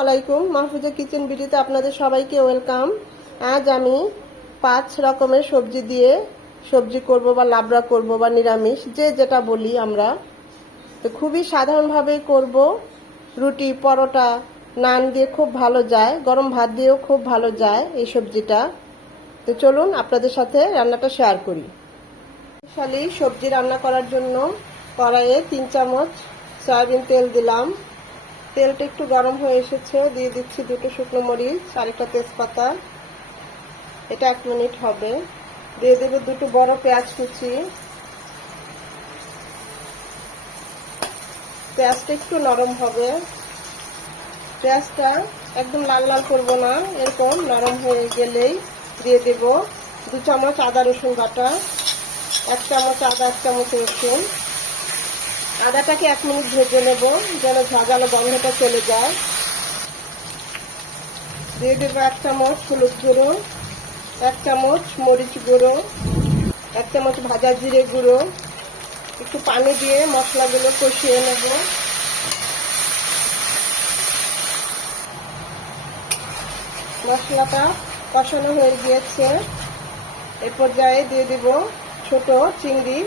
আলাইকুম। মাহফুজা কিচেন বিডিতে আপনাদের সবাইকে ওয়েলকাম। আজ আমি পাঁচ রকমের সবজি দিয়ে সবজি করব বা লাবড়া করব বা নিরামিষ, যে যেটা বলি আমরা। তো খুবই সাধারণভাবেই করব। রুটি, পরোটা, নান দিয়ে খুব ভালো যায়, গরম ভাত দিয়েও খুব ভালো যায় এই সবজিটা। তো চলুন আপনাদের সাথে রান্নাটা শেয়ার করি। সবজি রান্না করার জন্য কড়াইয়ে তিন চামচ সয়াবিন তেল দিলাম। তেলটা একটু গরম হয়ে এসেছে। দিয়ে দিচ্ছি দুটো শুকনো মরিচ আর একটা তেজপাতা। এটা এক মিনিট হবে। দিয়ে দেবো দুটো বড় পেঁয়াজ কুচি। পেঁয়াজটা একটু নরম হবে। পেঁয়াজটা একদম লাল লাল করব না, এরকম নরম হয়ে গেলেই দিয়ে দেব। দু চামচ আদা রসুন বাটা, এক চামচ আদা, এক চামচ রসুন। আদাটাকে এক মিনিট ভেজে নেব, যেন ঝাঁঝালো গন্ধটা চলে যায়। দিয়ে দেবো এক চামচ হলুদ গুঁড়ো, এক চামচ মরিচ গুঁড়ো, এক চামচ ভাজা জিরে গুঁড়ো। একটু পানি দিয়ে মশলাগুলো কষিয়ে নেব। মশলাটা কষানো হয়ে গিয়েছে। এ পর্যায়ে দিয়ে দিব ছোট চিংড়ি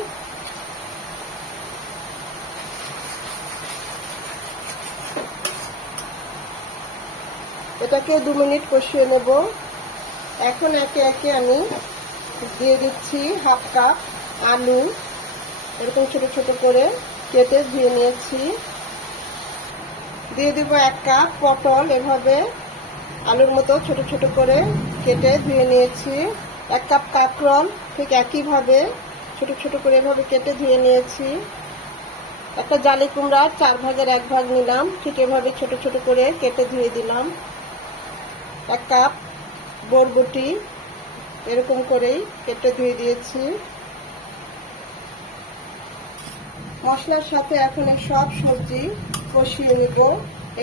এটাকে দু মিনিট কষিয়ে নেব। এখন একে একে আমি দিয়ে দিচ্ছি হাফ কাপ আলু। এরকম ছোট ছোট করে কেটে ধুয়ে নিয়েছি। দিয়ে দিব এক কাপ পটল এভাবে আলুর মতো ছোট ছোট করে কেটে ধুয়ে নিয়েছি। এক কাপ কাঁকরল ঠিক একইভাবে ছোট ছোট করে এভাবে কেটে ধুয়ে নিয়েছি। একটা জালি কুমড়ার চার ভাগের এক ভাগ নিলাম। ঠিক এভাবে ছোট ছোট করে কেটে ধুয়ে দিলাম। এক কাপ বরবটি এরকম করেই কেটে ধুয়ে দিয়েছি। মশলার সাথে এখন সব সবজি কষিয়ে নেব।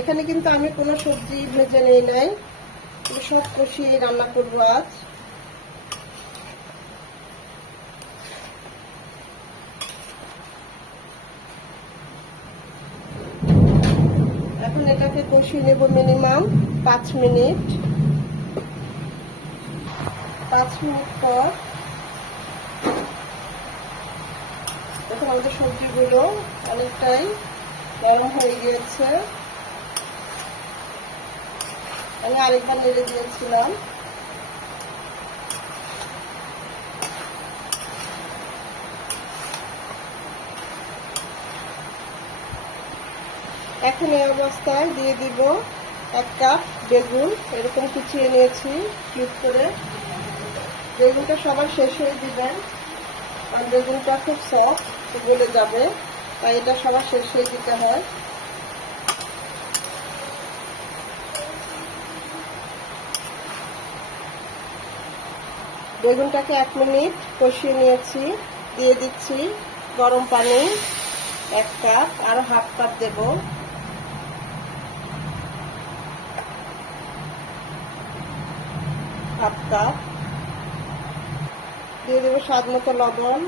এখানে কিন্তু আমি কোনো সবজি ভেজে নেই নাই। সব কষিয়ে রান্না করব আজ। এখন এটাকে কষিয়ে নেব মিনিমাম পাঁচ মিনিট। পাঁচ মিনিট পর এখন আমাদের সবজিগুলো অনেকটাই গরম হয়ে গিয়েছে। আমি আরেকবার নেড়ে দিয়েছিলাম। এখন এই অবস্থায় দিয়ে দিব এক কাপ বেগুন। এরকম কুচিয়ে নিয়েছি কিউব করে। বেগুনটা সবার শেষ হয়ে দিবেন আর বেগুনটা খুব সফট গলে যাবে, তাই এটা সবার শেষ হয়ে দিতে হয়। বেগুনটাকে এক মিনিট কষিয়ে নিয়েছি, দিয়ে দিচ্ছি গরম পানি, এক কাপ, আর হাফ কাপ দেব। Half cup. দিয়ে দেবো স্বাদ মতো লবণ।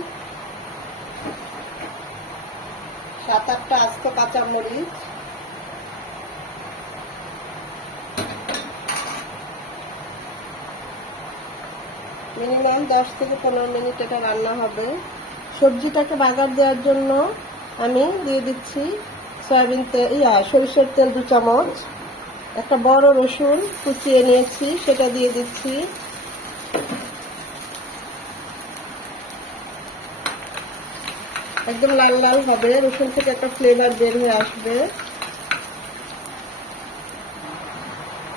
সাত আটটা আস্ত কাঁচামরিচ। মিনিমাম দশ থেকে পনেরো মিনিট এটা রান্না হবে। সবজিটাকে বাগার দেওয়ার জন্য আমি দিয়ে দিচ্ছি সয়াবিন তেল, ইয়া, সরিষার তেল দু চামচ। একটা বড় রসুন কুচিয়ে নিয়েছি, সেটা দিয়ে দিচ্ছি। একদম লাল লাল হবে। রসুন থেকে একটা ফ্লেভার বের হয়ে আসবে।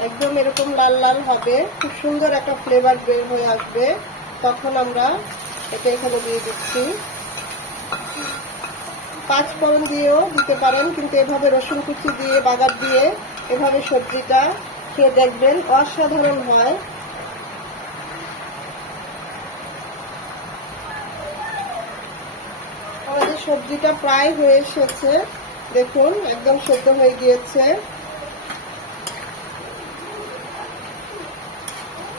একদম এরকম লাল লাল হবে। খুব সুন্দর একটা ফ্লেভার বের হয়ে আসবে। তখন আমরা এটা এখানে দিয়ে দিচ্ছি। পাঁচ ফোড়ন দিয়েও দিতে পারেন, কিন্তু এভাবে রসুন কুচি দিয়ে, বাগার দিয়ে, এভাবে সবজিটা খেয়ে দেখবেন অসাধারণ হয় আমাদের সবজিটা প্রায় হয়ে এসেছে। দেখুন, একদম সেদ্ধ হয়ে গিয়েছে।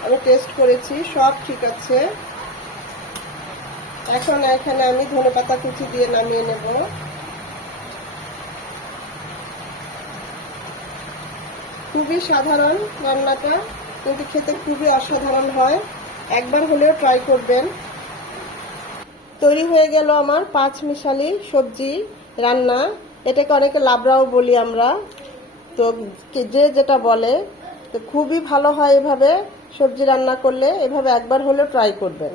আমি টেস্ট করেছি, সব ঠিক আছে। এখন এখানে আমি ধনে পাতা কুচি দিয়ে নামিয়ে নেব। খুবই সাধারণ রান্নাটা, কিন্তু খেতে খুবই অসাধারণ হয়। একবার হলেও ট্রাই করবেন। তৈরি হয়ে গেল আমার পাঁচ মিশালি সবজি রান্না। এটাকে অনেকে লাবড়াও বলি আমরা। তো যে যেটা বলে, তো খুবই ভালো হয় এভাবে সবজি রান্না করলে। এভাবে একবার হলেও ট্রাই করবেন।